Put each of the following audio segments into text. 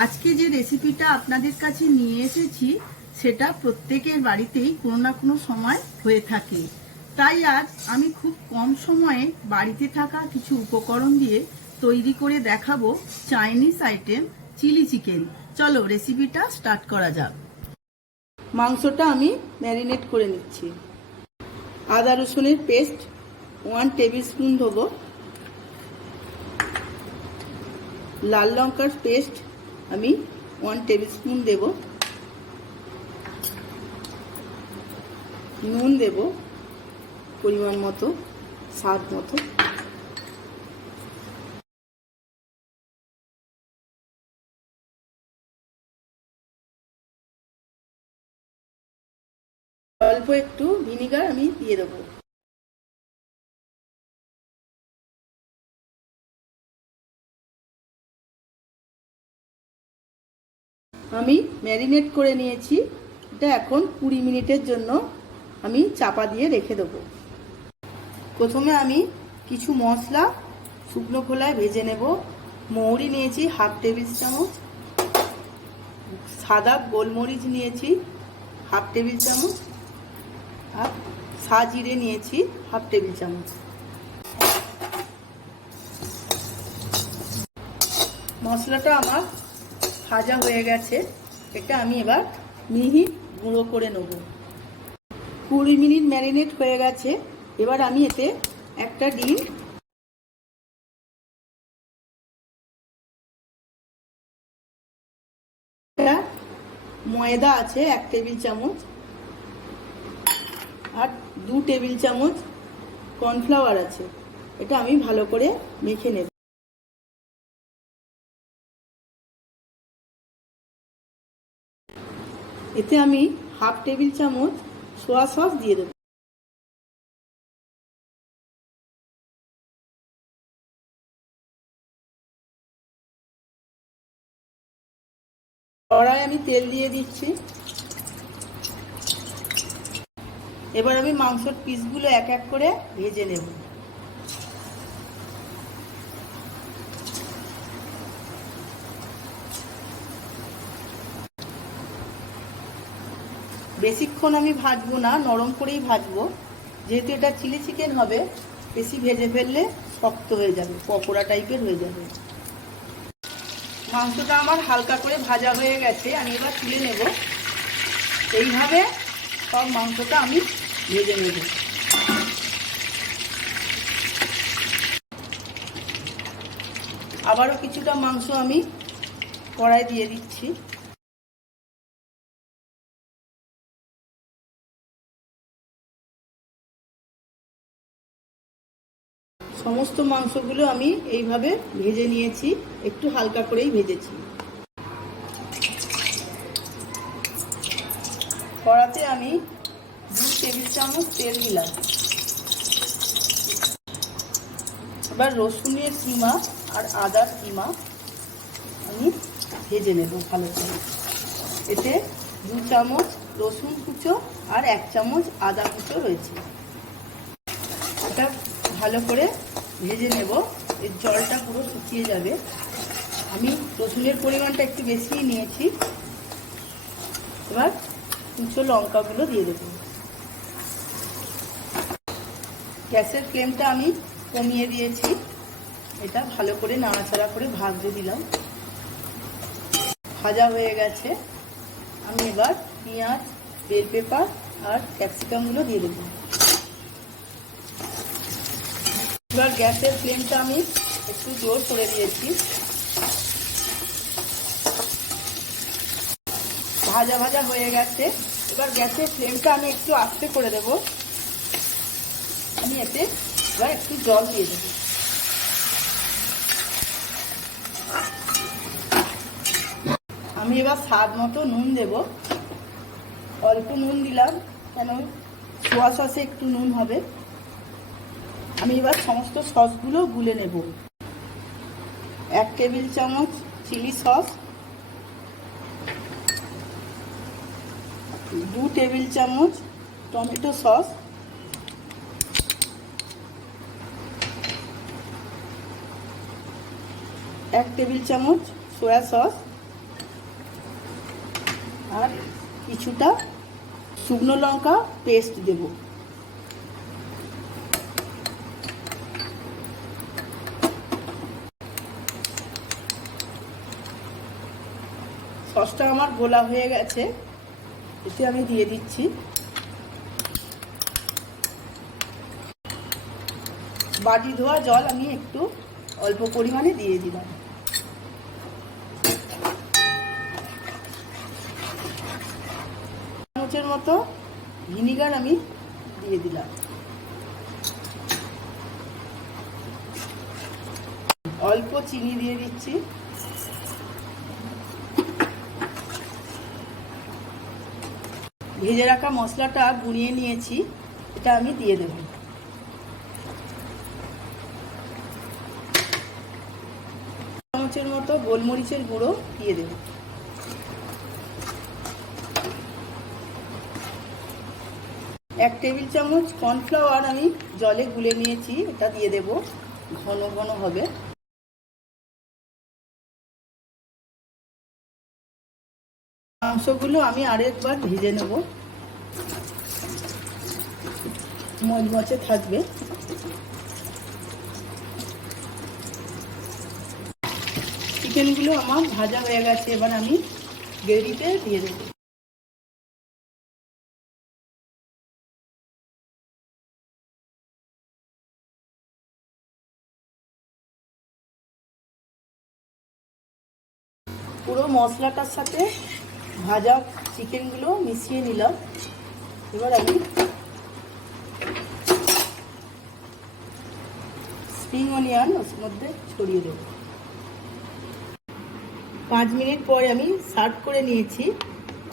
আজকে যে রেসিপিটা আপনাদের কাছে নিয়ে এসেছি সেটা প্রত্যেকের বাড়িতেই কোনো না কোনো সময় হয়ে থাকে। তাই আজ আমি খুব কম সময়ে বাড়িতে থাকা কিছু উপকরণ দিয়ে তৈরি করে দেখাবো চাইনিজ আইটেম চিলি চিকেন। চলো রেসিপিটা স্টার্ট করা যাক। মাংসটা আমি ম্যারিনেট করে নিচ্ছি। আদা রসুনের পেস্ট 1 টেবিল স্পুন দেবো। লাল লঙ্কার পেস্ট আমি 1 টেবিল স্পুন দেব। নুন দেব পরিমাণ মতো, স্বাদ মতো। অল্প একটু ভিনিগার আমি দিয়ে দেবো। আমি ম্যারিনেট করে নিয়েছি, এটা এখন 20 মিনিটের জন্য আমি চাপা দিয়ে রেখে দেবো। প্রথমে আমি কিছু মশলা শুকনো খোলায় ভেজে নেব। মৌরি নিয়েছি 1/2 টেবিল চামচ, সাদা গোলমরিচ নিয়েছি 1/2 টেবিল চামচ, আর সাজিরে নিয়েছি 1/2 টেবিল চামচ। মশলাটা আমার ভাজা হয়ে গেছে, এটা আমি এবার মিহি গুঁড়ো করে নেব। 20 মিনিট ম্যারিনেট হয়ে গেছে, এবার আমি এতে একটা ডিম, ময়দা আছে 1 টেবিল চামচ, আর 2 টেবিল চামচ কর্নফ্লাওয়ার আছে, এটা আমি ভালো করে মেখে নেব। এতে আমি 1/2 টেবিল চামচ সোয়া সস দিয়ে দেব। কড়াই আমি তেল দিয়ে দিচ্ছি। এবার আমি মাংসের পিসগুলো এক এক করে ভেজে নেব। বেশিক্ষণ আমি ভাজবো না, নরম করেই ভাজবো, যেহেতু এটা চিলি চিকেন হবে। বেশি ভেজে ফেললে শক্ত হয়ে যাবে, পকোড়া টাইপের হয়ে যাবে। মাংসটা আমার হালকা করে ভাজা হয়ে গেছে, আমি এবার তুলে নেব। এইভাবে সব মাংসটা আমি ভেজে নেব। আবারও কিছুটা মাংস আমি কড়াই দিয়ে দিচ্ছি। সমস্ত মাংসগুলো আমি এইভাবে ভেজে নিয়েছি, একটু হালকা করেই ভেজেছি। কড়াতে আমি 2 টেবিল চামচ তেল দিলাম। এবার রসুনের কিমা আর আদার কিমা আমি ভেজে নেব ভালো করে। এতে 2 চামচ রসুন কুচো আর 1 চামচ আদা কুচো রয়েছে, এটা ভালো করে ভেজে নেব। এর জলটা পুরো শুকিয়ে যাবে। আমি রসুনের পরিমাণটা একটু বেশিই নিয়েছি। এবার কুচো লঙ্কাগুলো দিয়ে দেব। গ্যাসের ফ্লেমটা আমি কমিয়ে দিয়েছি, এটা ভালো করে নাড়াচাড়া করে ভাজতে দিলাম। ভাজা হয়ে গেছে, আমি এবার পেঁয়াজ, বেল পেপার আর ক্যাপসিকামগুলো দিয়ে দেব। এবার গ্যাসের ফ্লেমটা আমি একটু জোর করে দিয়েছি। ভাজা ভাজা হয়ে গেছে, এবার গ্যাসের ফ্লেমটা আমি একটু আস্তে করে দেব। আমি এতে এবার একটু জল দিয়ে দেব। আমি এবার স্বাদ মতো নুন দেব। অল্প নুন দিলাম, কেন সোয়া সসে একটু নুন হবে। আমি এবার সমস্ত সসগুলো গুলে নেব। 1 টেবিল চামচ চিলি সস, 2 টেবিল চামচ টমেটো সস, 1 টেবিল চামচ সয়া সস, আর কিছুটা শুকনো লঙ্কা পেস্ট দেব। সসটা আমার গোলা হয়ে গেছে, এতে আমি দিয়ে দিচ্ছি বাটি ধোয়া জল। আমি একটু অল্প পরিমাণে দিয়ে দিলাম। চামচের মতো ভিনিগার আমি দিয়ে দিলাম। অল্প চিনি দিয়ে দিচ্ছি। ভেজে রাখা মশলাটা গুঁড়িয়ে নিয়েছি, এটা আমি দিয়ে দেব। চামচের মতো গোলমরিচের গুঁড়ো দিয়ে দেব। এক টেবিল চামচ কর্নফ্লাওয়ার আমি জলে গুলে নিয়েছি, এটা দিয়ে দেব। ঘন ঘন হবে। মাংসগুলো আমি আরেকবার ভেজে নেব, মচমচে থাকবে। চিকেনগুলো আমার ভাজা হয়ে গেছে, এবার আমি গ্রেভিতে দিয়ে দেব। পুরো মশলাটার সাথে ভাজা চিকেনগুলো মিশিয়ে নিলাম। এবার আমি স্প্রিং অনিয়ন ওর মধ্যে ছড়িয়ে দেব। 5 মিনিট পরে আমি সার্ভ করে নিয়েছি।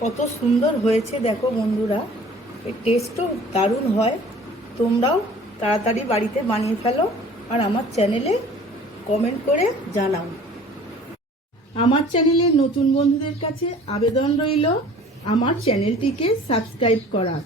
কত সুন্দর হয়েছে দেখো বন্ধুরা, এর টেস্টও দারুণ হয়। তোমরাও তাড়াতাড়ি বাড়িতে বানিয়ে ফেলো আর আমার চ্যানেলে কমেন্ট করে জানাও। আমার চ্যানেলের নতুন বন্ধুদের কাছে আবেদন রইল আমার চ্যানেলটিকে সাবস্ক্রাইব করার।